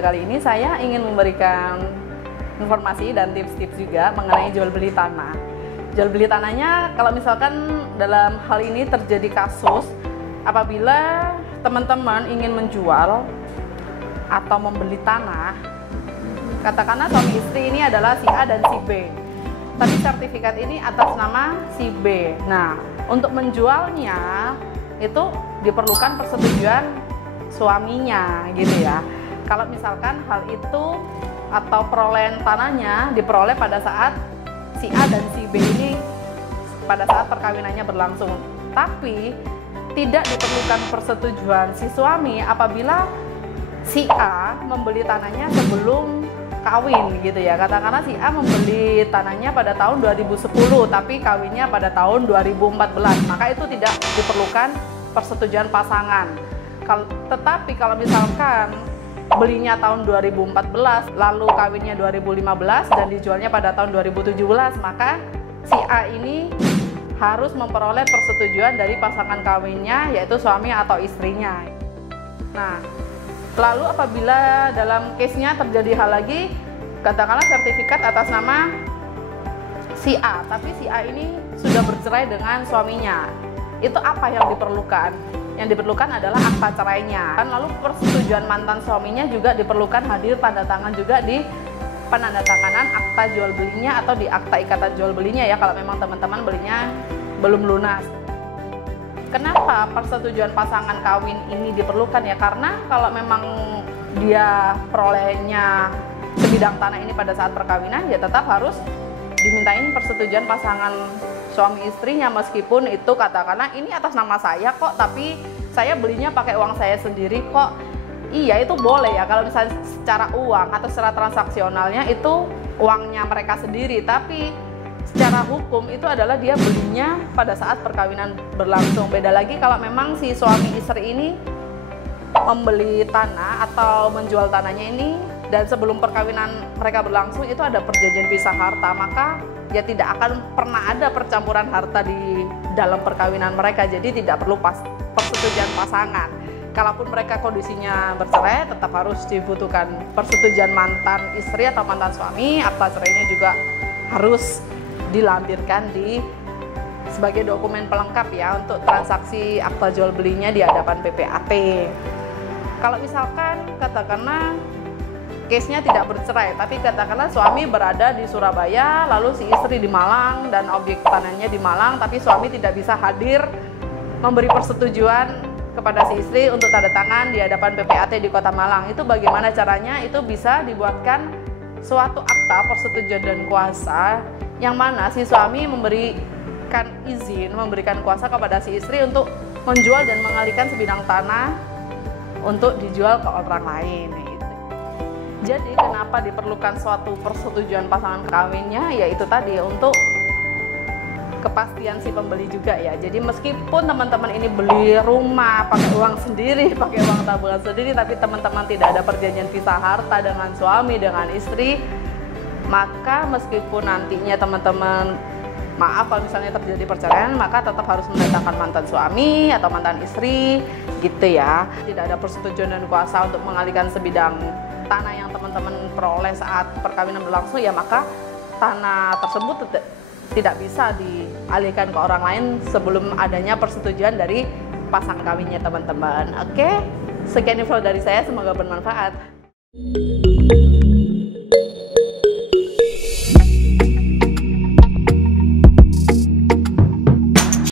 video kali ini saya ingin memberikan informasi dan tips-tips juga mengenai jual beli tanah. Jual beli tanahnya, kalau misalkan dalam hal ini terjadi kasus apabila teman-teman ingin menjual atau membeli tanah, katakanlah suami istri ini adalah si A dan si B, tapi sertifikat ini atas nama si B. Nah, untuk menjualnya itu diperlukan persetujuan suaminya gitu ya. Kalau misalkan hal itu atau perolehan tanahnya diperoleh pada saat si A dan si B ini pada saat perkawinannya berlangsung, tapi tidak diperlukan persetujuan si suami apabila si A membeli tanahnya sebelum kawin gitu ya. Katakanlah si A membeli tanahnya pada tahun 2010 tapi kawinnya pada tahun 2014, maka itu tidak diperlukan persetujuan pasangan. Tetapi kalau misalkan belinya tahun 2014 lalu kawinnya 2015 dan dijualnya pada tahun 2017, maka si A ini harus memperoleh persetujuan dari pasangan kawinnya, yaitu suami atau istrinya. Nah, lalu apabila dalam case-nya terjadi hal lagi, katakanlah sertifikat atas nama si A, tapi si A ini sudah bercerai dengan suaminya, itu apa yang diperlukan? Yang diperlukan adalah akta cerainya. Lalu persetujuan mantan suaminya juga diperlukan hadir tanda tangan juga di penandatanganan akta jual belinya atau di akta ikatan jual belinya ya, kalau memang teman-teman belinya belum lunas. Kenapa persetujuan pasangan kawin ini diperlukan ya? Karena kalau memang dia perolehannya sebidang tanah ini pada saat perkawinan, ya tetap harus dimintain persetujuan pasangan suami istrinya, meskipun itu katakanlah ini atas nama saya kok, tapi saya belinya pakai uang saya sendiri kok. Iya, itu boleh ya kalau misalnya secara uang atau secara transaksionalnya itu uangnya mereka sendiri, tapi secara hukum itu adalah dia belinya pada saat perkawinan berlangsung. Beda lagi kalau memang si suami istri ini membeli tanah atau menjual tanahnya ini dan sebelum perkawinan mereka berlangsung itu ada perjanjian pisah harta, maka ya tidak akan pernah ada percampuran harta di dalam perkawinan mereka, jadi tidak perlu persetujuan pasangan. Kalaupun mereka kondisinya bercerai, tetap harus dibutuhkan persetujuan mantan istri atau mantan suami. Akta cerainya juga harus dilampirkan sebagai dokumen pelengkap ya untuk transaksi akta jual belinya di hadapan PPAT. Kalau misalkan katakanlah case-nya tidak bercerai, tapi katakanlah suami berada di Surabaya, lalu si istri di Malang dan objek tanahnya di Malang, tapi suami tidak bisa hadir memberi persetujuan kepada si istri untuk tanda tangan di hadapan PPAT di Kota Malang. Itu bagaimana caranya? Itu bisa dibuatkan suatu akta persetujuan dan kuasa yang mana si suami memberikan izin, memberikan kuasa kepada si istri untuk menjual dan mengalihkan sebidang tanah untuk dijual ke orang lain. Jadi kenapa diperlukan suatu persetujuan pasangan kawinnya? Ya itu tadi, untuk kepastian si pembeli juga ya. Jadi meskipun teman-teman ini beli rumah pakai uang sendiri, pakai uang tabungan sendiri, tapi teman-teman tidak ada perjanjian pisah harta dengan suami, dengan istri, maka meskipun nantinya teman-teman, maaf kalau misalnya terjadi perceraian, maka tetap harus mendatangkan mantan suami atau mantan istri gitu ya. Tidak ada persetujuan dan kuasa untuk mengalihkan sebidang tanah yang teman-teman peroleh saat perkawinan berlangsung, ya maka tanah tersebut tidak bisa dialihkan ke orang lain sebelum adanya persetujuan dari pasangan kawinnya teman-teman. Oke, sekian info dari saya, semoga bermanfaat.